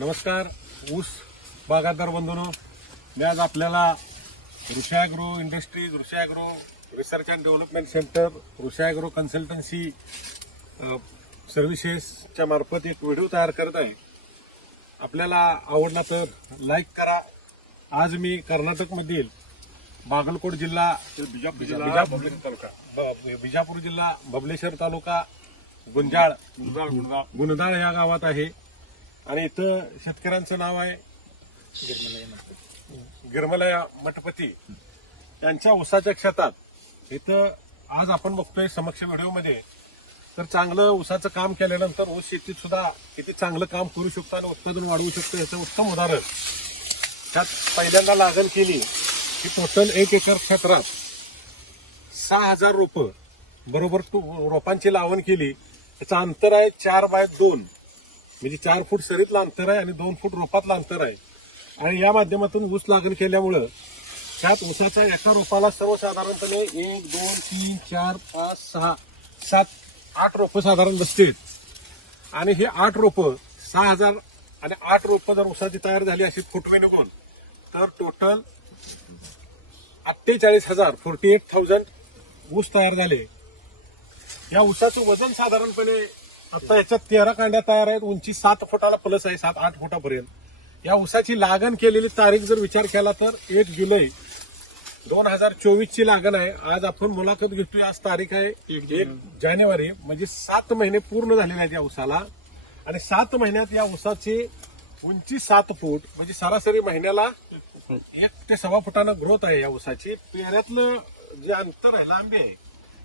नमस्कार ऊस बागायतदार बंधूंनो मी आज आपल्याला Rishagro industries Rishagro research and development centre Rishagro consultancy सर्व्हिसेसच्या मार्फत एक व्हिडिओ तयार करत आहे. आपल्याला आवडला तर लाईक करा. आज मी कर्नाटकमधील बागलकोट जिल्हा बिजापूर तालुका. ब- बिजापूर जिल्हा बबलेश्वर तालुका गुंजाळ गुणदाळ या गावात आहे. आणि इथं शेतकऱ्यांचं नाव आहे गिरमलया मठपती. यांच्या ऊसाच्या क्षेत्रात इथं आज आपण बघतोय समक्ष व्हिडिओमध्ये. तर चांगलं ऊसाचं काम केल्यानंतर ऊस शेतीत सुद्धा किती चांगलं काम करू शकतो आणि उत्पादन वाढवू शकतो याचं उत्तम उदाहरण. त्यात पहिल्यांदा लागण केली की टोटल एक एकर क्षेत्रात सहा हजार रोपं बरोबर तू रोपांची लावण केली. त्याचं अंतर आहे चार बाय दोन. म्हणजे चार फूट सरीतलं अंतर आहे आणि दोन फूट रोपातलं अंतर आहे. आणि या माध्यमातून ऊस लागण केल्यामुळं त्यात ऊसाच्या एका रोपाला सर्वसाधारणपणे एक दोन तीन चार पाच सहा सात आठ रोपं साधारण बसतील. आणि हे आठ रोपं सहा हजार आणि आठ रोपं जर ऊसाची तयार झाली अशी फुटवे निघून तर टोटल अठ्ठेचाळीस हजार फोर्टी एट थाउजंड ऊस तयार झाले. या ऊसाचं वजन साधारणपणे आता याच्यात तेरा कांड्या तयार आहेत उंची सात फुटाला प्लस आहे सात आठ फुटापर्यंत. या ऊसाची लागण केलेली तारीख जर विचार केला तर एक जुलै दोन हजार चोवीस ची लागण आहे. आज आपण मुलाखत घेतोय आज तारीख आहे एक जानेवारी म्हणजे सात महिने पूर्ण झालेले आहेत या ऊसाला. आणि सात महिन्यात या ऊसाची उंची सात फूट म्हणजे सरासरी महिन्याला एक ते सव्वा फुटानं ग्रोथ आहे या ऊसाची. पेऱ्यातलं जे अंतर आहे लांबी आहे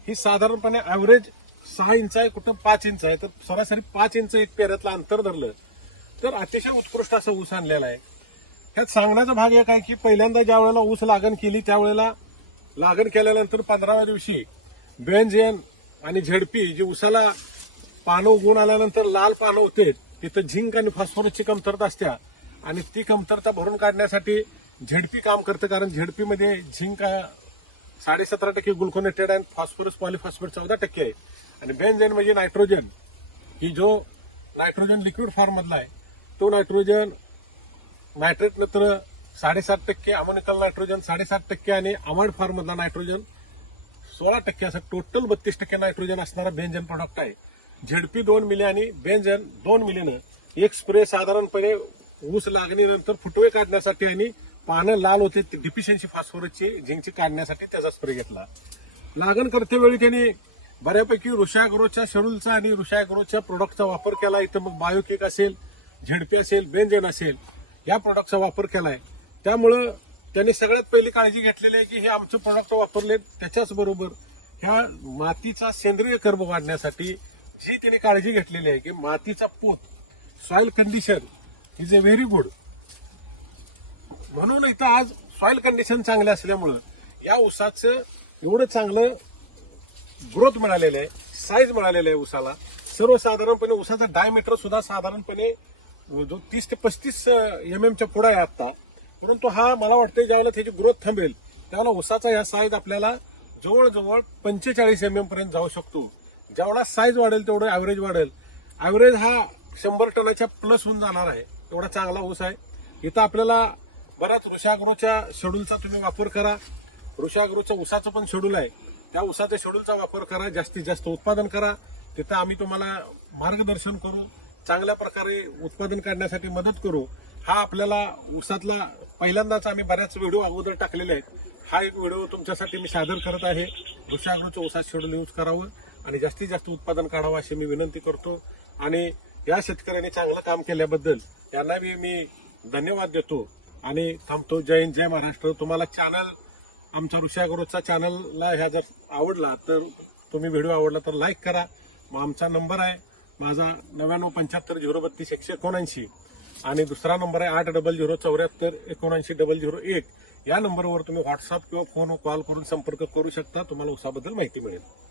ही साधारणपणे ऍव्हरेज सहा इंच आहे कुठं पाच इंच आहे. तर सरासरी पाच इंच एक पेऱ्यातलं अंतर धरलं. तर अतिशय उत्कृष्ट असं ऊस आणलेला आहे. ह्यात सांगण्याचा भाग एक आहे की पहिल्यांदा ज्या वेळेला ऊस लागण केली त्यावेळेला लागण केल्यानंतर पंधराव्या दिवशी बेंजेन आणि झेडपी जी उसाला पानं उगवून आल्यानंतर लाल पानं होते तिथं झिंक आणि फॉस्फरसची कमतरता असत्या आणि ती कमतरता भरून काढण्यासाठी झेडपी काम करतं कारण झेडपीमध्ये झिंक साडेसतरा टक्के ग्लुकोनेटेड अँड फॉस्फरस पॉलिफॉस्फेट चौदा टक्के आहे. आणि बेनझेन म्हणजे नायट्रोजन ही जो नायट्रोजन लिक्विड फॉर्म मधला आहे तो नायट्रोजन नायट्रेट नत्र साडेसात टक्के अमोनिकल नायट्रोजन साडेसात टक्के आणि अमाड फॉर्म मधला नायट्रोजन सोळा टक्के. असं टोटल बत्तीस टक्के नायट्रोजन असणारा बेंजन प्रोडक्ट आहे. झेडपी दोन मिली आणि बेंजन दोन मिलीनं एक स्प्रे साधारणपणे ऊस लागणीनंतर फुटवे काढण्यासाठी आणि पानं लाल होते डिफिशियन्सी फॉस्फोरसचे झिंकची काढण्यासाठी त्याचा स्प्रे घेतला. लागण करतेवेळी त्यांनी बऱ्यापैकी ऋषाग्रोच्या शेड्यूलचा आणि ऋषाग्रोच्या प्रोडक्टचा वापर केला. इथं मग बायोकेक असेल झेडपी असेल बेंजेन असेल या प्रोडक्टचा वापर केलाय. त्यामुळं त्यांनी सगळ्यात पहिली काळजी घेतलेली आहे की हे आमचे प्रोडक्ट वापरले. त्याच्याच बरोबर ह्या मातीचा सेंद्रिय कर्ब वाढण्यासाठी जी त्यांनी काळजी घेतलेली आहे की मातीचा पोत soil condition is a very good म्हणून इथं आज सॉइल कंडिशन चांगले असल्यामुळं या ऊसाचं एवढं चांगलं ग्रोथ मिळालेलं आहे साईज मिळालेलं आहे ऊसाला. सर्वसाधारणपणे ऊसाचा डायमीटर सुद्धा साधारणपणे जो तीस ते पस्तीस एम एमच्या पुढे आहे आता परंतु हा मला वाटतं ज्यावेळेला त्याची ग्रोथ थांबेल त्यावेळेला ऊसाचा ह्या साईज आपल्याला जवळजवळ पंचेचाळीस एम एम पर्यंत जाऊ शकतो. जेवढा साईज वाढेल तेवढं ऍव्हरेज वाढेल. ऍव्हरेज हा शंभर टनाच्या प्लस होऊन जाणार आहे. एवढा चांगला ऊस आहे. इथं आपल्याला बऱ्याच ऋषाग्रोच्या शेड्यूलचा तुम्ही वापर करा. ऋषाग्रोचं ऊसाचं पण शेड्यूल आहे. त्या उसाच्या शेड्यूलचा वापर करा जास्तीत जास्त उत्पादन करा. तिथं आम्ही तुम्हाला मार्गदर्शन करू चांगल्या प्रकारे उत्पादन काढण्यासाठी मदत करू. हा आपल्याला उसातला पहिल्यांदाच आम्ही बऱ्याच व्हिडिओ अगोदर टाकलेले आहेत. हा एक व्हिडिओ तुमच्यासाठी मी सादर करत आहे. ऋषाग्रोचं ऊसात शेड्यूल यूज करावं आणि जास्तीत जास्त उत्पादन काढावं अशी मी विनंती करतो. आणि या शेतकऱ्यांनी चांगलं काम केल्याबद्दल यांना मी मी धन्यवाद देतो. आणि थांबतो. जय हिंद जय महाराष्ट्र. तुम्हाला चॅनल आमचा गुरुजचा चॅनलला ह्या जर आवडला तर तुम्ही व्हिडिओ आवडला तर लाईक करा. मग आमचा नंबर आहे माझा नव्याण्णव पंच्याहत्तर झिरो बत्तीस एकशे एकोणऐंशी आणि दुसरा नंबर आहे आठ डबल झिरो चौऱ्याहत्तर एकोणऐंशी डबल झिरो एक. या नंबरवर तुम्ही व्हॉट्सअप किंवा फोन कॉल करून संपर्क करू शकता. तुम्हाला उसाबद्दल माहिती मिळेल.